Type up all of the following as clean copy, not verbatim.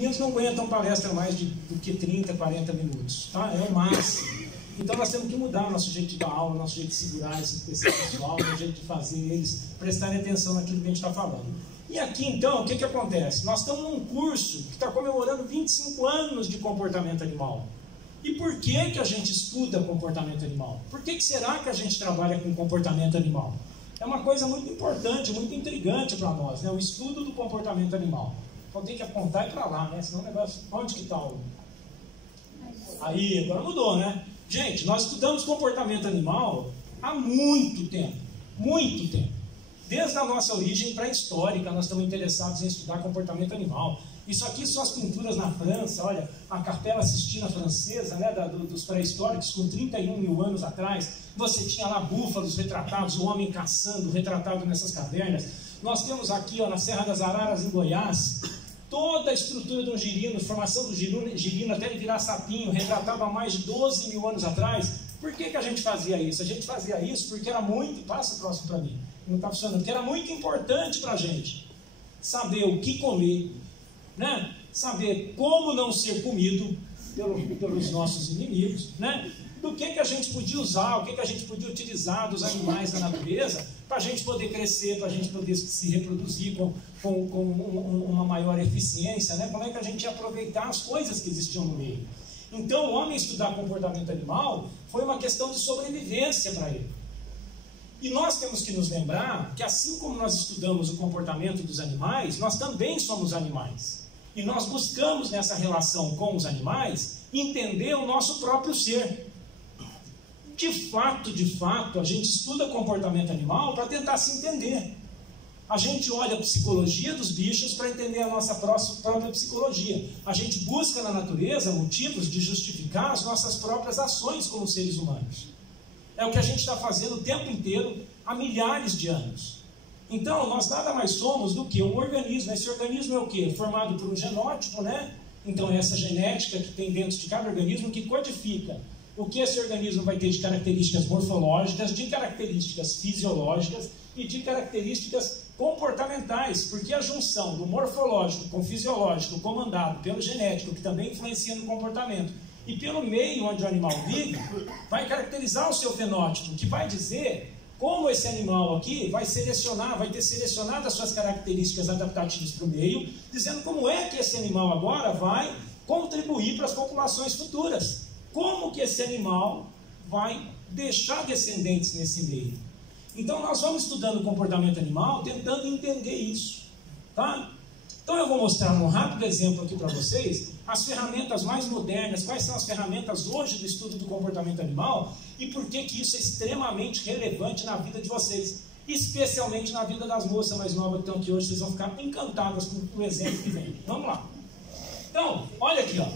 meninos não aguentam palestra mais do que 30, 40 minutos, tá? É o máximo. Então nós temos que mudar o nosso jeito de dar aula, o nosso jeito de segurar esse pessoal, o jeito de fazer eles prestarem atenção naquilo que a gente está falando. E aqui então, o que acontece? Nós estamos num curso que está comemorando 25 anos de comportamento animal. E por que a gente estuda comportamento animal? Por que será que a gente trabalha com comportamento animal? É uma coisa muito importante, muito intrigante para nós, né? O estudo do comportamento animal. Então tem que apontar e para lá, né? Senão o negócio... Onde que está o... Aí, agora mudou, né? Gente, nós estudamos comportamento animal há muito tempo. Muito tempo. Desde a nossa origem pré-histórica, nós estamos interessados em estudar comportamento animal. Isso aqui são as pinturas na França, olha, a Capela Sistina francesa, né, dos pré-históricos, com 31 mil anos atrás. Você tinha lá búfalos retratados, o homem caçando, retratado nessas cavernas. Nós temos aqui, ó, na Serra das Araras, em Goiás, toda a estrutura de um girino, formação do girino até ele virar sapinho, retratado há mais de 12 mil anos atrás. Por que a gente fazia isso? A gente fazia isso porque era muito... Passa o próximo para mim. Não está funcionando. Porque era muito importante para a gente saber o que comer, né? Saber como não ser comido pelos nossos inimigos, né? Do que a gente podia usar, o que a gente podia utilizar dos animais da natureza para a gente poder crescer, para a gente poder se reproduzir com uma maior eficiência, né? Como é que a gente ia aproveitar as coisas que existiam no meio. Então, o homem estudar comportamento animal foi uma questão de sobrevivência para ele. E nós temos que nos lembrar que assim como nós estudamos o comportamento dos animais, nós também somos animais. E nós buscamos nessa relação com os animais entender o nosso próprio ser. De fato, a gente estuda comportamento animal para tentar se entender. A gente olha a psicologia dos bichos para entender a nossa própria psicologia. A gente busca na natureza motivos de justificar as nossas próprias ações como seres humanos. É o que a gente está fazendo o tempo inteiro, há milhares de anos. Então, nós nada mais somos do que um organismo. Esse organismo é o quê? Formado por um genótipo, né? Então, é essa genética que tem dentro de cada organismo que codifica o que esse organismo vai ter de características morfológicas, de características fisiológicas e de características comportamentais, porque a junção do morfológico com o fisiológico, comandado pelo genético, que também influencia no comportamento, e pelo meio onde o animal vive, vai caracterizar o seu fenótipo, que vai dizer como esse animal aqui vai ter selecionado as suas características adaptativas para o meio, dizendo como é que esse animal agora vai contribuir para as populações futuras. Como que esse animal vai deixar descendentes nesse meio. Então nós vamos estudando o comportamento animal, tentando entender isso, tá? Então eu vou mostrar um rápido exemplo aqui para vocês, as ferramentas mais modernas, quais são as ferramentas hoje do estudo do comportamento animal e por que isso é extremamente relevante na vida de vocês, especialmente na vida das moças mais novas que estão aqui hoje, vocês vão ficar encantadas com o exemplo que vem. Vamos lá. Então, olha aqui, ó.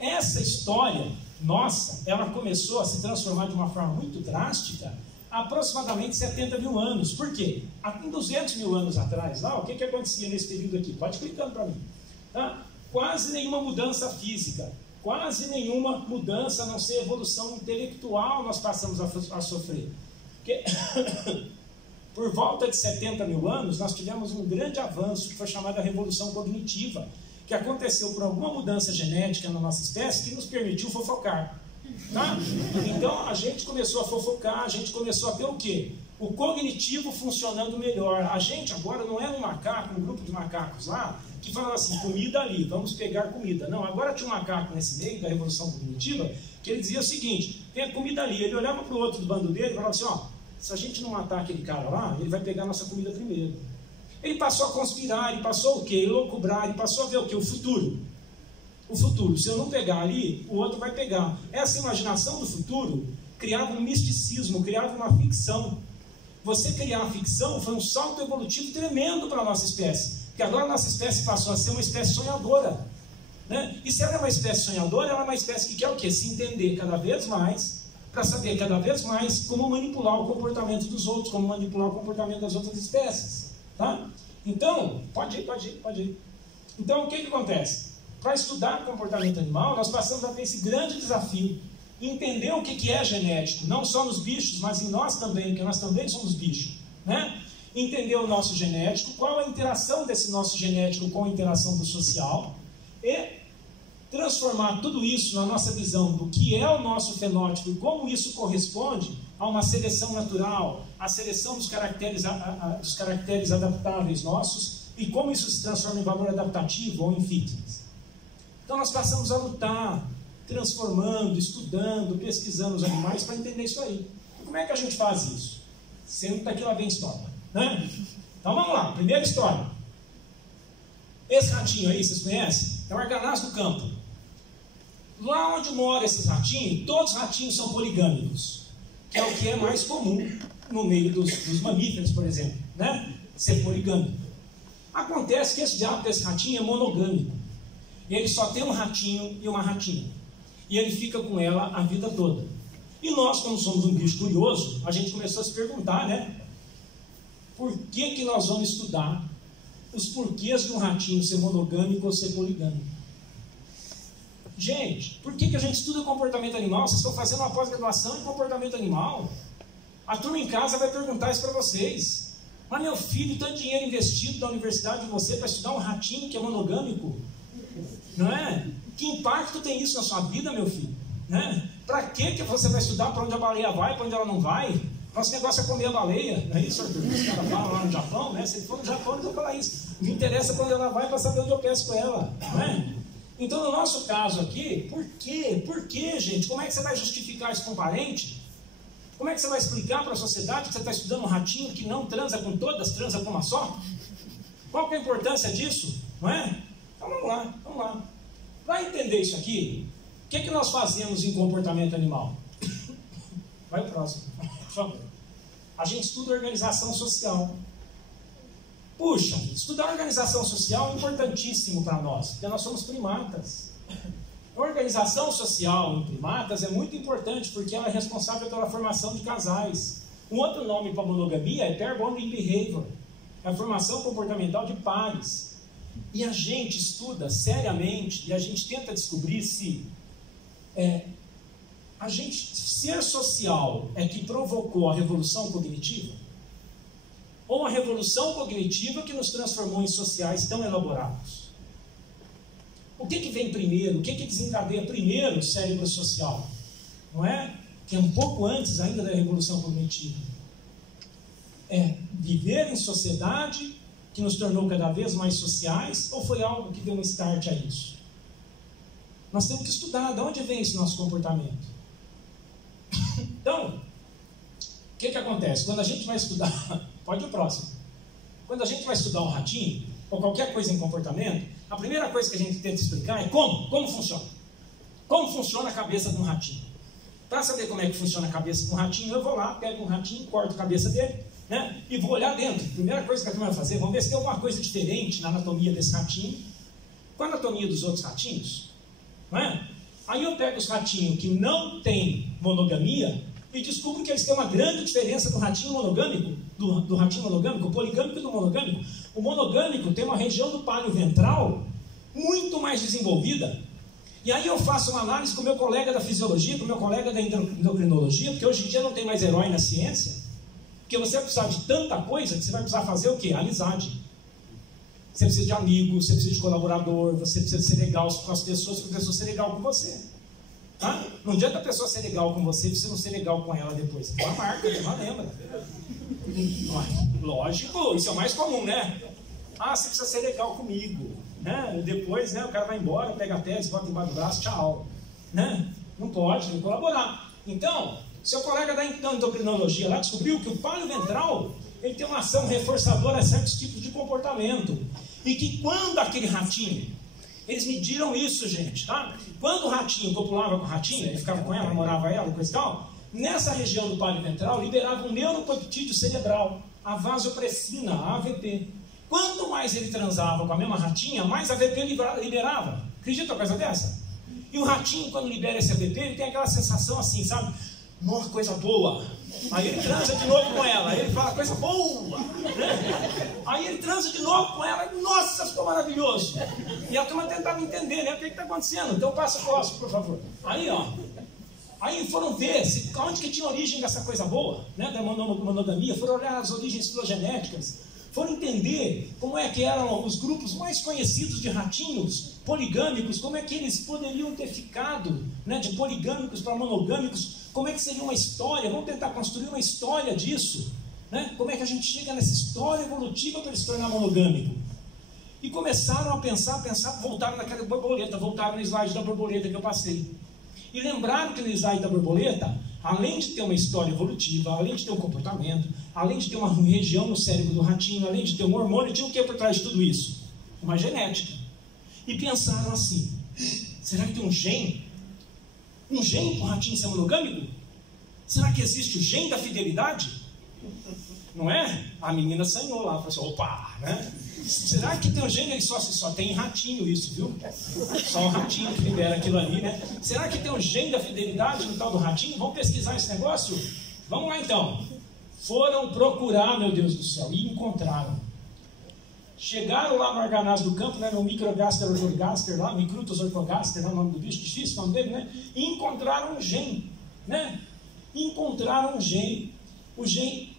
Essa história nossa, ela começou a se transformar de uma forma muito drástica há aproximadamente 70 mil anos. Por quê? Há 200 mil anos atrás, lá, o que acontecia nesse período aqui? Pode clicando para mim. Tá? Quase nenhuma mudança física, quase nenhuma mudança, a não ser evolução intelectual, nós passamos a sofrer. Porque por volta de 70 mil anos, nós tivemos um grande avanço que foi chamado a Revolução Cognitiva, que aconteceu por alguma mudança genética na nossa espécie que nos permitiu fofocar. Tá? Então a gente começou a fofocar, a gente começou a ter o quê? O cognitivo funcionando melhor. A gente agora não é um macaco, um grupo de macacos lá, que falava assim, comida ali, vamos pegar comida. Não, agora tinha um macaco nesse meio da Revolução Cognitiva, que ele dizia o seguinte, tem a comida ali. Ele olhava para o outro do bando dele e falava assim, ó, se a gente não matar aquele cara lá, ele vai pegar a nossa comida primeiro. Ele passou a conspirar, ele passou o quê? Elucubrar, ele passou a ver o quê? O futuro. O futuro. Se eu não pegar ali, o outro vai pegar. Essa imaginação do futuro criava um misticismo, criava uma ficção. Você criar a ficção foi um salto evolutivo tremendo para a nossa espécie. Porque agora a nossa espécie passou a ser uma espécie sonhadora. Né? E se ela é uma espécie sonhadora, ela é uma espécie que quer o quê? Se entender cada vez mais, para saber cada vez mais como manipular o comportamento dos outros, como manipular o comportamento das outras espécies. Tá? Então, pode ir. Então, o que acontece? Para estudar comportamento animal, nós passamos a ter esse grande desafio, entender o que é genético, não só nos bichos, mas em nós também, porque nós também somos bichos, né? Entender o nosso genético, qual a interação desse nosso genético com a interação do social, E transformar tudo isso na nossa visão do que é o nosso fenótipo e como isso corresponde a uma seleção natural, a seleção dos caracteres adaptáveis nossos e como isso se transforma em valor adaptativo ou em fitness. Então nós passamos a lutar, transformando, estudando, pesquisando os animais para entender isso aí. E como é que a gente faz isso? Senta que lá vem história, né? Então vamos lá, primeira história. Esse ratinho aí, vocês conhecem? É o arganaz do campo. Lá onde moram esses ratinhos, todos os ratinhos são poligâmicos, que é o que é mais comum no meio dos mamíferos, por exemplo, né? Ser poligâmico. Acontece que esse diabo desse ratinho é monogâmico. Ele só tem um ratinho e uma ratinha. E ele fica com ela a vida toda. E nós, como somos um bicho curioso, a gente começou a se perguntar, né? Por que nós vamos estudar os porquês de um ratinho ser monogâmico ou ser poligâmico? Gente, por que a gente estuda comportamento animal? Vocês estão fazendo uma pós-graduação em comportamento animal? A turma em casa vai perguntar isso para vocês. Mas meu filho, tanto dinheiro investido da universidade de você para estudar um ratinho que é monogâmico? Não é? Que impacto tem isso na sua vida, meu filho? Né? Para que você vai estudar para onde a baleia vai, para onde ela não vai? Nosso negócio é comer a baleia, não é isso, Arthur? Os caras falam lá no Japão, né? Se ele for no Japão, eles vão falar isso. Me interessa para onde ela vai para saber onde eu pesco ela, não é? Então, no nosso caso aqui, por quê? Por quê, gente? Como é que você vai justificar isso com um parente? Como é que você vai explicar para a sociedade que você está estudando um ratinho que não transa com todas, transa com uma só? Qual que é a importância disso? Não é? Então, vamos lá. Para entender isso aqui, o que nós fazemos em comportamento animal? Vai o próximo, por favor. A gente estuda organização social. Puxa, estudar organização social é importantíssimo para nós, porque nós somos primatas. A organização social em primatas é muito importante, porque ela é responsável pela formação de casais. Um outro nome para monogamia é pair bonding behavior, é a formação comportamental de pares. E a gente estuda seriamente, e a gente tenta descobrir se a gente ser social é que provocou a revolução cognitiva, ou a revolução cognitiva que nos transformou em sociais tão elaborados. O que vem primeiro? O que desencadeia primeiro o cérebro social? Não é? Que é um pouco antes ainda da revolução cognitiva. É viver em sociedade que nos tornou cada vez mais sociais, ou foi algo que deu um start a isso? Nós temos que estudar de onde vem esse nosso comportamento. Então, o que acontece? Quando a gente vai estudar, pode ir o próximo. Quando a gente vai estudar um ratinho, ou qualquer coisa em comportamento, a primeira coisa que a gente tenta explicar é como funciona. Como funciona a cabeça de um ratinho. Para saber como é que funciona a cabeça de um ratinho, eu vou lá, pego um ratinho, corto a cabeça dele, né, e vou olhar dentro. Primeira coisa que a turma vai fazer, vamos ver se tem alguma coisa diferente na anatomia desse ratinho com a anatomia dos outros ratinhos. Não é? Aí eu pego os ratinhos que não têm monogamia e descubro que eles têm uma grande diferença do ratinho monogâmico, do ratinho monogâmico, o poligâmico e do monogâmico. O monogâmico tem uma região do pálio ventral muito mais desenvolvida. E aí eu faço uma análise com o meu colega da fisiologia, com o meu colega da endocrinologia, porque hoje em dia não tem mais herói na ciência, porque você vai precisar de tanta coisa que você vai precisar fazer o quê? Amizade. Você precisa de amigo, você precisa de colaborador, você precisa ser legal com as pessoas, para a pessoa ser legal com você. Tá? Não adianta a pessoa ser legal com você e você não ser legal com ela depois. Ela marca, ela lembra. Lógico, isso é o mais comum, né? Ah, você precisa ser legal comigo. Né? Depois, né, o cara vai embora, pega a tese, bota embaixo do braço, tchau. Né? Não pode, tem que colaborar. Então, seu colega da endocrinologia lá descobriu que o pálio ventral ele tem uma ação reforçadora a certos tipos de comportamento. E que quando aquele ratinho, eles mediram isso, gente, tá? Quando o ratinho copulava com o ratinho, ele ficava com ela, namorava ela, coisa e tal, nessa região do pálio ventral liberava um neuropeptídeo cerebral, a vasopressina, a AVP. Quanto mais ele transava com a mesma ratinha, mais AVP liberava. Acredita uma coisa dessa? E o ratinho, quando libera esse AVP, ele tem aquela sensação assim, sabe? Nossa, coisa boa. Aí ele transa de novo com ela, aí ele fala, coisa boa. Né? Aí ele transa de novo com ela, nossa, ficou maravilhoso. E a turma tentava entender, né? O que está acontecendo? Então passa o próximo, por favor. Aí, ó. Aí foram ver onde que tinha origem dessa coisa boa, né? Da monogamia, foram olhar as origens filogenéticas. foram entender como é que eram os grupos mais conhecidos de ratinhos poligâmicos, como é que eles poderiam ter ficado, né, de poligâmicos para monogâmicos, como é que seria uma história, vamos tentar construir uma história disso, né? Como é que a gente chega nessa história evolutiva para ele se tornar monogâmico. E começaram a pensar, voltaram naquela borboleta, voltaram no slide da borboleta que eu passei. E lembraram que no slide da borboleta, além de ter uma história evolutiva, além de ter um comportamento, além de ter uma região no cérebro do ratinho, além de ter um hormônio, tinha o que por trás de tudo isso? Uma genética. E pensaram assim, será que tem um gene? Um gene para o ratinho ser monogâmico? Será que existe o gene da fidelidade? Não é? A menina sonhou lá, falou assim, opa, né? Será que tem um gene? Só tem ratinho isso, viu? Só um ratinho que libera aquilo ali, né? Será que tem um gene da fidelidade no tal do ratinho? Vamos pesquisar esse negócio? Vamos lá então. Foram procurar, meu Deus do céu, e encontraram. Chegaram lá no arganaz do campo, né, no Microgaster ortogaster, lá, Micrutus ortogaster, é o nome do bicho, difícil o nome dele, né? E encontraram um gene, né? Encontraram um gene, o gene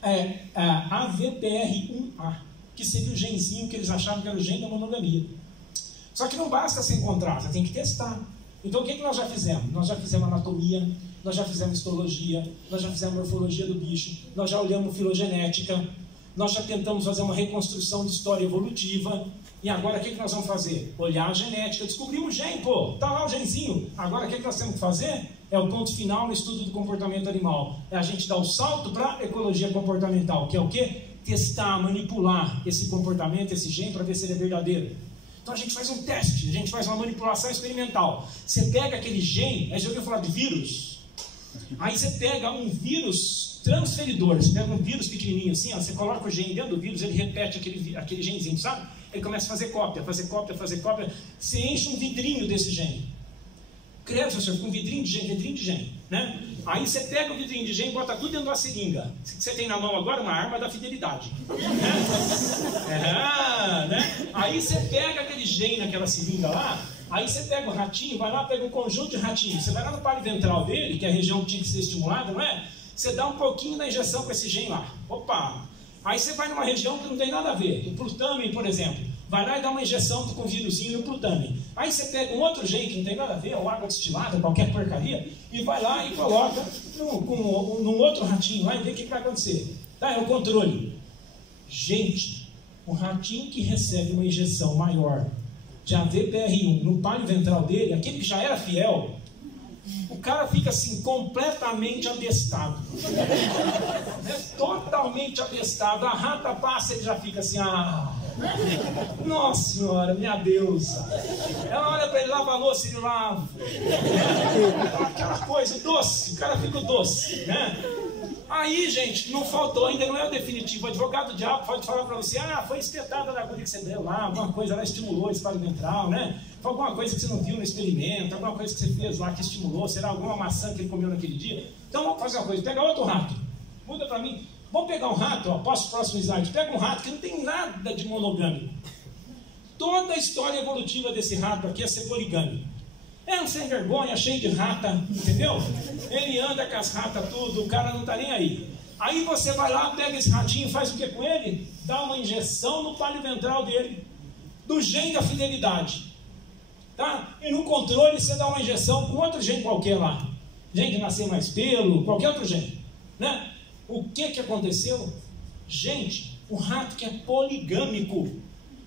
AVPR1A, que seria o genzinho que eles achavam que era o gene da monogamia. Só que não basta se encontrar, você tem que testar. Então o que nós já fizemos? Nós já fizemos anatomia, nós já fizemos histologia, nós já fizemos morfologia do bicho, nós já olhamos filogenética, nós já tentamos fazer uma reconstrução de história evolutiva, e agora o que nós vamos fazer? Olhar a genética, descobrimos o gene, pô, tá lá o genzinho. Agora o que nós temos que fazer? É o ponto final no estudo do comportamento animal. É a gente dar o salto para a ecologia comportamental, que é o quê? Testar, manipular esse comportamento, esse gene, para ver se ele é verdadeiro. Então a gente faz um teste, a gente faz uma manipulação experimental. Você pega aquele gene, aí já ouviu falar de vírus? Aí você pega um vírus transferidor, você pega um vírus pequenininho assim, ó, você coloca o gene dentro do vírus, ele repete aquele genezinho, sabe? Ele começa a fazer cópia, você enche um vidrinho desse gene. Credo, professor, com um vidrinho de gene, né? Aí você pega o vidrinho de gene e bota tudo dentro de uma seringa. Você tem na mão agora uma arma da fidelidade. Né? Aí você pega aquele gene naquela seringa lá, aí você pega o ratinho, vai lá, pega um conjunto de ratinhos, você vai lá no pálio ventral dele, que é a região que tinha que ser estimulada, não é? Você dá um pouquinho na injeção com esse gene lá. Opa! Aí você vai numa região que não tem nada a ver. O glutame, por exemplo. Vai lá e dá uma injeção com um vírusinho no glutame. Aí você pega um outro gene que não tem nada a ver, ou água destilada, qualquer porcaria, e vai lá e coloca num outro ratinho lá e vê o que vai acontecer. Tá? É o controle. Gente, o ratinho que recebe uma injeção maior de AVPR1 no pálio ventral dele, aquele que já era fiel, o cara fica assim, completamente abestado. Totalmente abestado. A rata passa, ele já fica assim, nossa senhora, minha deusa. Ela olha para ele, lava a louça, ele lava. Aquela coisa, doce, o cara fica doce, né? Aí, gente, não faltou, ainda não é o definitivo. O advogado do diabo pode falar para você, foi espetada da agulha que você deu lá, alguma coisa lá estimulou esse pálio ventral, né? Foi alguma coisa que você não viu no experimento, alguma coisa que você fez lá que estimulou, será alguma maçã que ele comeu naquele dia? Então vamos fazer uma coisa, pega outro rato, muda para mim. Vamos pegar um rato, próximo slide, pega um rato que não tem nada de monogâmico. Toda a história evolutiva desse rato aqui é ser poligâmico. É um sem vergonha, cheio de rata, entendeu? Ele anda com as ratas tudo, o cara não está nem aí. Aí você vai lá, pega esse ratinho e faz o que com ele? Dá uma injeção no pálio ventral dele, do gene da fidelidade. Tá? E no controle você dá uma injeção com outro gene qualquer lá. Gene de nascer mais pelo, qualquer outro gene. Né? O que aconteceu? Gente, o rato que é poligâmico,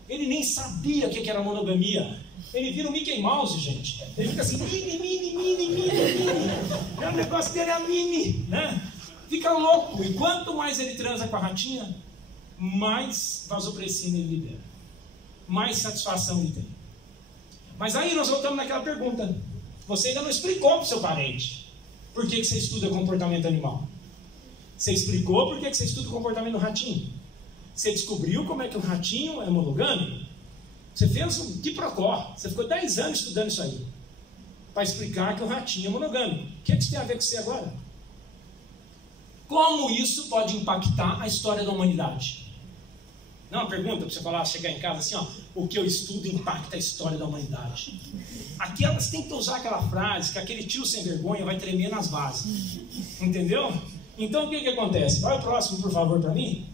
ele nem sabia o que era monogamia. Ele vira o Mickey Mouse, gente. Ele fica assim, mini. O negócio dele é a mini, né? Fica louco. E quanto mais ele transa com a ratinha, mais vasopressina ele libera. Mais satisfação ele tem. Mas aí nós voltamos naquela pergunta. Você ainda não explicou para o seu parente por que você estuda comportamento animal. Você explicou por que você estuda o comportamento do ratinho. Você descobriu como é que o ratinho é monogâmico. Você fez um quiprocó. Você ficou 10 anos estudando isso aí. Para explicar que o ratinho é monogâmico. O que isso tem a ver com você agora? Como isso pode impactar a história da humanidade? Não, uma pergunta para você falar, chegar em casa assim, o que eu estudo impacta a história da humanidade. Aqui elas têm que usar aquela frase que aquele tio sem vergonha vai tremer nas bases. Entendeu? Então o que acontece? Vai o próximo, por favor, para mim.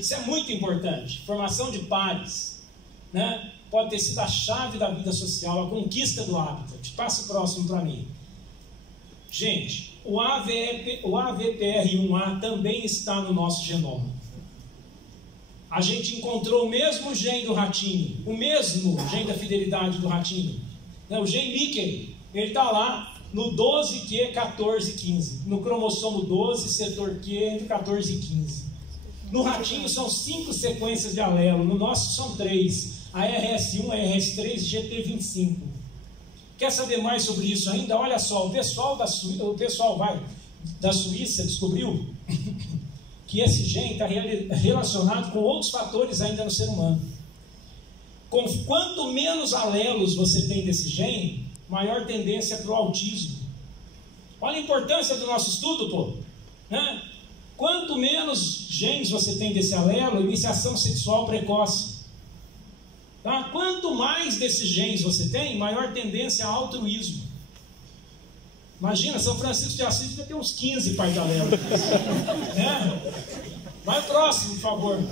Isso é muito importante. Formação de pares, né? Pode ter sido a chave da vida social, a conquista do hábitat. Passa o próximo para mim. Gente, o AVPR1A também está no nosso genoma. A gente encontrou o mesmo gene do ratinho, o mesmo gene da fidelidade do ratinho. O gene Mickey, ele está lá no 12q1415, no cromossomo 12, setor Q, entre 14 e 15. No ratinho são 5 sequências de alelo, no nosso são 3, a RS1, a RS3 e GT25. Quer saber mais sobre isso ainda? Olha só, o pessoal da Suíça descobriu que esse gene está relacionado com outros fatores ainda no ser humano. Quanto menos alelos você tem desse gene, maior tendência para o autismo. Olha a importância do nosso estudo, pô. Né? Quanto menos genes você tem desse alelo, iniciação sexual precoce. Tá? Quanto mais desses genes você tem, maior tendência a altruísmo. Imagina, São Francisco de Assis vai ter uns 15 pais de alelo. Né? Vai próximo, por favor.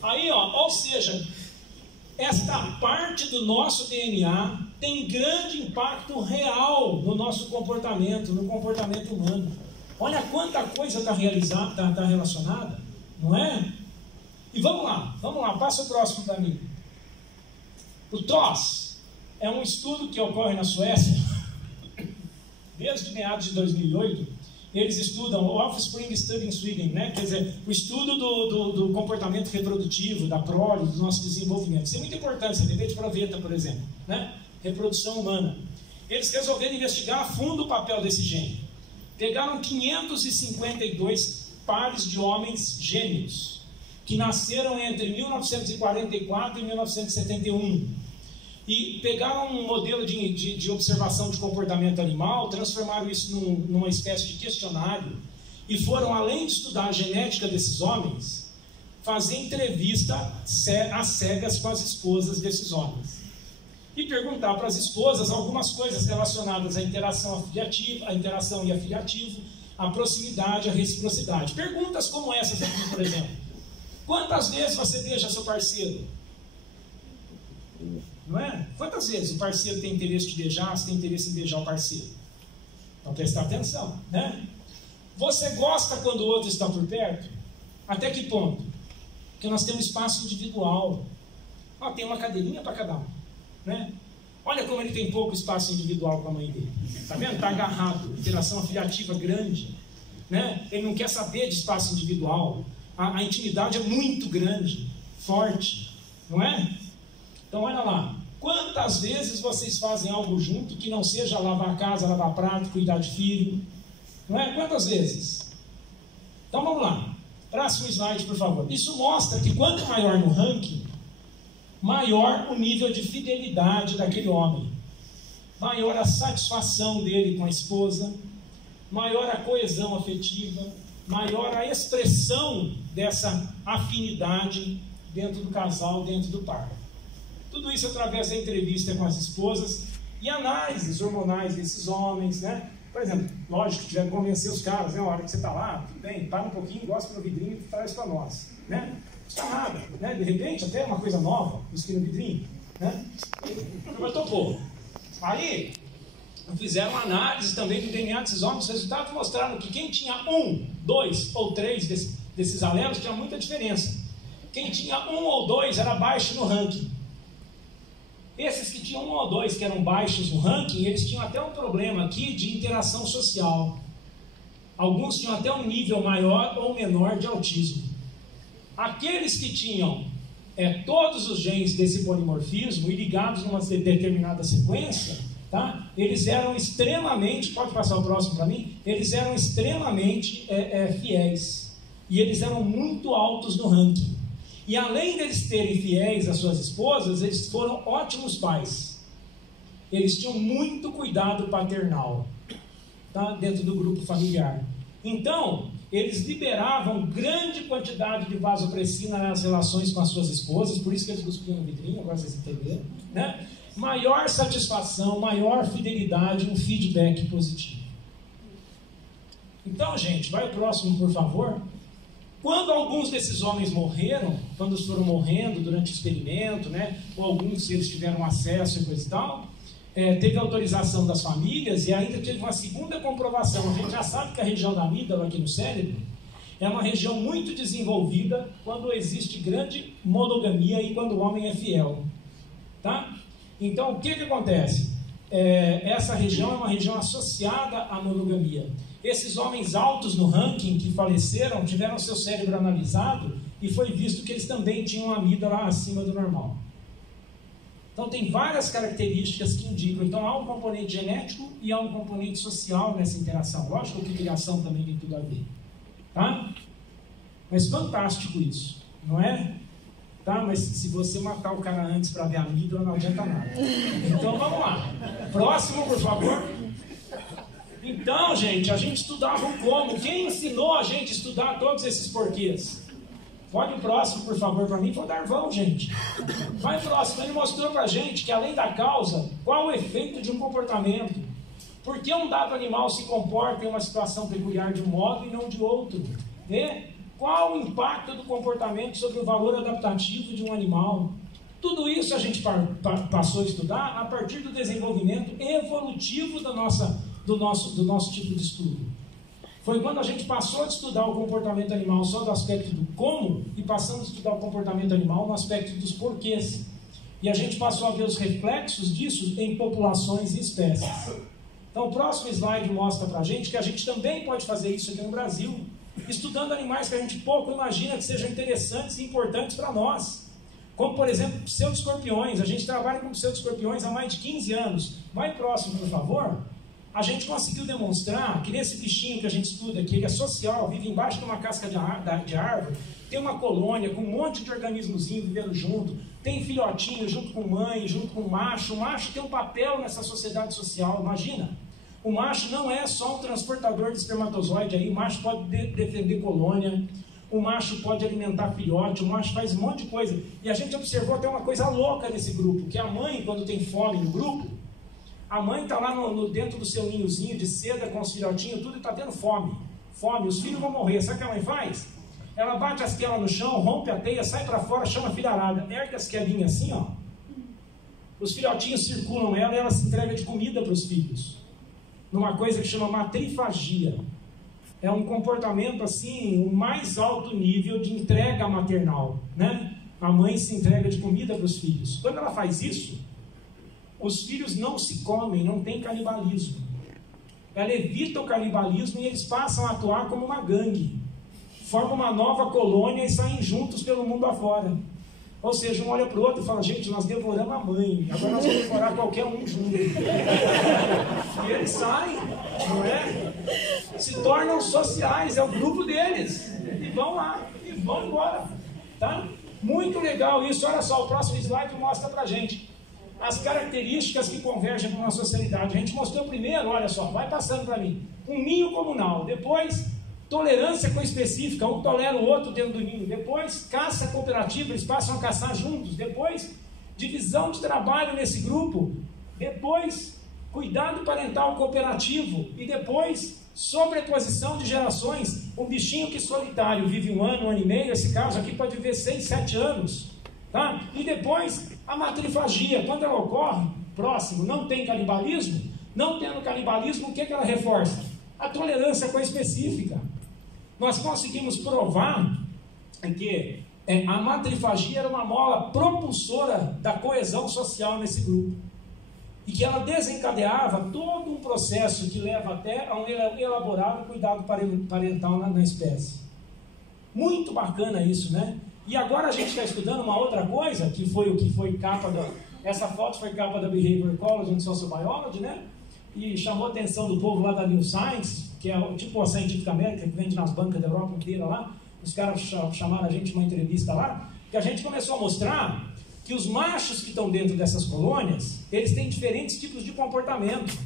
Aí, ó, ou seja, esta parte do nosso DNA tem grande impacto real no nosso comportamento, no comportamento humano. Olha quanta coisa está relacionada, não é? E vamos lá, passa o próximo para mim. O TOS é um estudo que ocorre na Suécia, desde meados de 2008, eles estudam o Offspring Study in Sweden, né? Quer dizer, o estudo do comportamento reprodutivo, da prole, do nosso desenvolvimento. Isso é muito importante, bebê de proveta, por exemplo, né? Reprodução humana. Eles resolveram investigar a fundo o papel desse gene. Pegaram 552 pares de homens gêmeos, que nasceram entre 1944 e 1971. E pegaram um modelo de observação de comportamento animal, transformaram isso numa espécie de questionário, e foram, além de estudar a genética desses homens, fazer entrevista às cegas com as esposas desses homens. E perguntar para as esposas algumas coisas relacionadas à interação afiliativa, à interação e afiliativo, à proximidade, à reciprocidade. Perguntas como essas aqui, por exemplo. Quantas vezes você beija seu parceiro? Não é? Quantas vezes o parceiro tem interesse de beijar, você tem interesse em beijar o parceiro? Então prestar atenção, né? Você gosta quando o outro está por perto? Até que ponto? Porque nós temos espaço individual. Ó, tem uma cadeirinha para cada um. Né? Olha como ele tem pouco espaço individual com a mãe dele. Está vendo? Está agarrado. Interação afiliativa grande. Né? Ele não quer saber de espaço individual. A intimidade é muito grande, forte. Não é? Então, olha lá. Quantas vezes vocês fazem algo junto que não seja lavar a casa, lavar prato, cuidar de filho? Não é? Quantas vezes? Então, vamos lá. Próximo slide, por favor. Isso mostra que quanto maior no ranking, maior o nível de fidelidade daquele homem, maior a satisfação dele com a esposa, maior a coesão afetiva, maior a expressão dessa afinidade dentro do casal, dentro do par. Tudo isso através da entrevista com as esposas e análises hormonais desses homens, né? Por exemplo, lógico, tiver que convencer os caras, né? A hora que você está lá, tudo bem, para um pouquinho, gosta no vidrinho e traz para nós, né? Não está nada, né? De repente, até uma coisa nova, isso no vidrinho, né? Mas topou. Aí, fizeram análise também do DNA desses homens, os resultados mostraram que quem tinha 1, 2 ou 3 desses alelos tinha muita diferença. Quem tinha 1 ou 2 era baixo no ranking. Esses que tinham 1 ou 2 que eram baixos no ranking, eles tinham até um problema aqui de interação social. Alguns tinham até um nível maior ou menor de autismo. Aqueles que tinham todos os genes desse polimorfismo e ligados numa determinada sequência, tá? Eles eram extremamente, pode passar o próximo para mim? Eles eram extremamente fiéis. E eles eram muito altos no ranking. E além deles terem fiéis às suas esposas, eles foram ótimos pais. Eles tinham muito cuidado paternal, tá? Dentro do grupo familiar. Então, eles liberavam grande quantidade de vasopressina nas relações com as suas esposas, por isso que eles cuspiam no vidrinho, agora vocês entenderam, né? Maior satisfação, maior fidelidade, um feedback positivo. Então, gente, vai o próximo, por favor. Quando alguns desses homens morreram, quando eles foram morrendo durante o experimento, né, ou alguns, se eles tiveram acesso e coisa e tal, teve autorização das famílias e ainda teve uma segunda comprovação. A gente já sabe que a região da amígdala aqui no cérebro é uma região muito desenvolvida quando existe grande monogamia e quando o homem é fiel. Tá? Então, o que acontece? Essa região é uma região associada à monogamia. Esses homens altos no ranking que faleceram tiveram seu cérebro analisado e foi visto que eles também tinham uma amígdala acima do normal. Então tem várias características que indicam. Então há um componente genético e há um componente social nessa interação. Lógico que criação também tem tudo a ver. Tá? Mas fantástico isso, não é? Tá? Mas se você matar o cara antes para ver a amígdala, não adianta nada. Então vamos lá. Próximo, por favor. Então, gente, a gente estudava o como. Quem ensinou a gente a estudar todos esses porquês? Pode o próximo, por favor, para mim. Foi o Darvão, gente. Vai próximo. Ele mostrou para a gente que, além da causa, qual o efeito de um comportamento. Por que um dado animal se comporta em uma situação peculiar de um modo e não de outro? Né? Qual o impacto do comportamento sobre o valor adaptativo de um animal? Tudo isso a gente passou a estudar a partir do desenvolvimento evolutivo do nosso tipo de estudo. Foi quando a gente passou a estudar o comportamento animal só do aspecto do como e passamos a estudar o comportamento animal no aspecto dos porquês. E a gente passou a ver os reflexos disso em populações e espécies. Então o próximo slide mostra para a gente que a gente também pode fazer isso aqui no Brasil, estudando animais que a gente pouco imagina que sejam interessantes e importantes para nós. Como, por exemplo, pseudoescorpiões. A gente trabalha com pseudoescorpiões há mais de 15 anos. Vai próximo, por favor. A gente conseguiu demonstrar que nesse bichinho que a gente estuda, que ele é social, vive embaixo de uma casca de árvore, tem uma colônia com um monte de organismozinho vivendo junto, tem filhotinho junto com mãe, junto com macho. O macho tem um papel nessa sociedade social, imagina. O macho não é só um transportador de espermatozoide aí, o macho pode defender colônia, o macho pode alimentar filhote, o macho faz um monte de coisa. E a gente observou até uma coisa louca nesse grupo, que a mãe, quando tem fome no grupo, a mãe está lá dentro do seu ninhozinho de seda com os filhotinhos, tudo, e está tendo fome. Fome, os filhos vão morrer. Sabe o que a mãe faz? Ela bate as quelas no chão, rompe a teia, sai para fora, chama a filharada, ergue as quelinhas assim, ó. Os filhotinhos circulam ela e ela se entrega de comida para os filhos. Numa coisa que chama matrifagia. É um comportamento assim, o mais alto nível de entrega maternal, né? A mãe se entrega de comida para os filhos. Quando ela faz isso, os filhos não se comem, não tem canibalismo. Ela evita o canibalismo e eles passam a atuar como uma gangue. Formam uma nova colônia e saem juntos pelo mundo afora. Ou seja, um olha para o outro e fala, gente, nós devoramos a mãe, agora nós vamos devorar qualquer um junto. E eles saem, não é? Se tornam sociais, é o grupo deles. E vão lá, e vão embora. Tá? Muito legal isso. Olha só, o próximo slide mostra para a gente as características que convergem com a nossa sociedade. A gente mostrou primeiro, olha só, vai passando para mim, um ninho comunal. Depois, tolerância coespecífica, um tolera o outro dentro do ninho. Depois, caça cooperativa, eles passam a caçar juntos. Depois, divisão de trabalho nesse grupo. Depois, cuidado parental cooperativo. E depois, sobreposição de gerações. Um bichinho que solitário vive 1 ano, 1 ano e meio, esse caso aqui pode viver 6, 7 anos. Tá? E depois, a matrifagia, quando ela ocorre, próximo, não tem canibalismo. Não tendo canibalismo, o que ela reforça? A tolerância coespecífica. Nós conseguimos provar que a matrifagia era uma mola propulsora da coesão social nesse grupo. E que ela desencadeava todo um processo que leva até a um elaborado cuidado parental na espécie. Muito bacana isso, né? E agora a gente está estudando uma outra coisa, que foi o que foi capa da... Essa foto foi capa da Behavior Ecology and Social Biology, né? E chamou a atenção do povo lá da New Science, que é tipo a Scientific American, que vende nas bancas da Europa inteira lá. Os caras chamaram a gente uma entrevista lá, que a gente começou a mostrar que os machos que estão dentro dessas colônias, eles têm diferentes tipos de comportamento,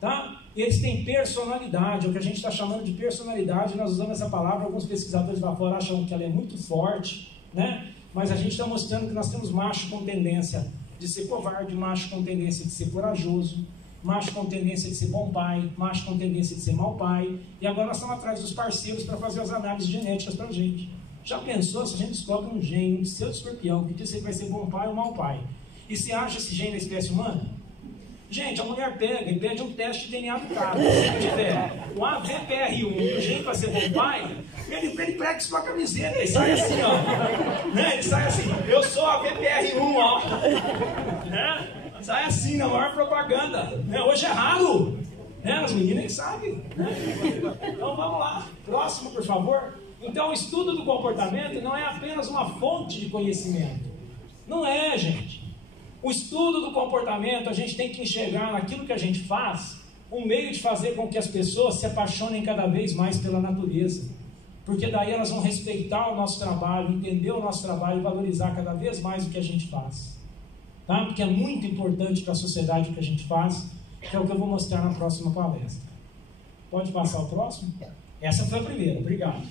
tá? Eles têm personalidade, é o que a gente está chamando de personalidade. Nós usamos essa palavra, alguns pesquisadores lá fora acham que ela é muito forte, né? Mas a gente está mostrando que nós temos macho com tendência de ser covarde, macho com tendência de ser corajoso, macho com tendência de ser bom pai, macho com tendência de ser mau pai, e agora nós estamos atrás dos parceiros para fazer as análises genéticas para a gente. Já pensou se a gente descobre um gene do seu escorpião que diz que ele vai ser bom pai ou mau pai? E se acha esse gene na espécie humana? Gente, a mulher pega e pede um teste de DNA do cara. Se tiver o AVPR1 e o gene para ser bom pai, ele prega isso na camiseta e sai assim, ó. Né? Ele sai assim, eu sou AVPR1, ó. Né? Sai assim, na maior propaganda. Né? Hoje é raro. Né? As meninas que sabem. Né? Então vamos lá. Próximo, por favor. Então o estudo do comportamento não é apenas uma fonte de conhecimento. Não é, gente. O estudo do comportamento, a gente tem que enxergar naquilo que a gente faz, um meio de fazer com que as pessoas se apaixonem cada vez mais pela natureza. Porque daí elas vão respeitar o nosso trabalho, entender o nosso trabalho e valorizar cada vez mais o que a gente faz. Tá? Porque é muito importante para a sociedade o que a gente faz, que é o que eu vou mostrar na próxima palestra. Pode passar o próximo? Essa foi a primeira, obrigado.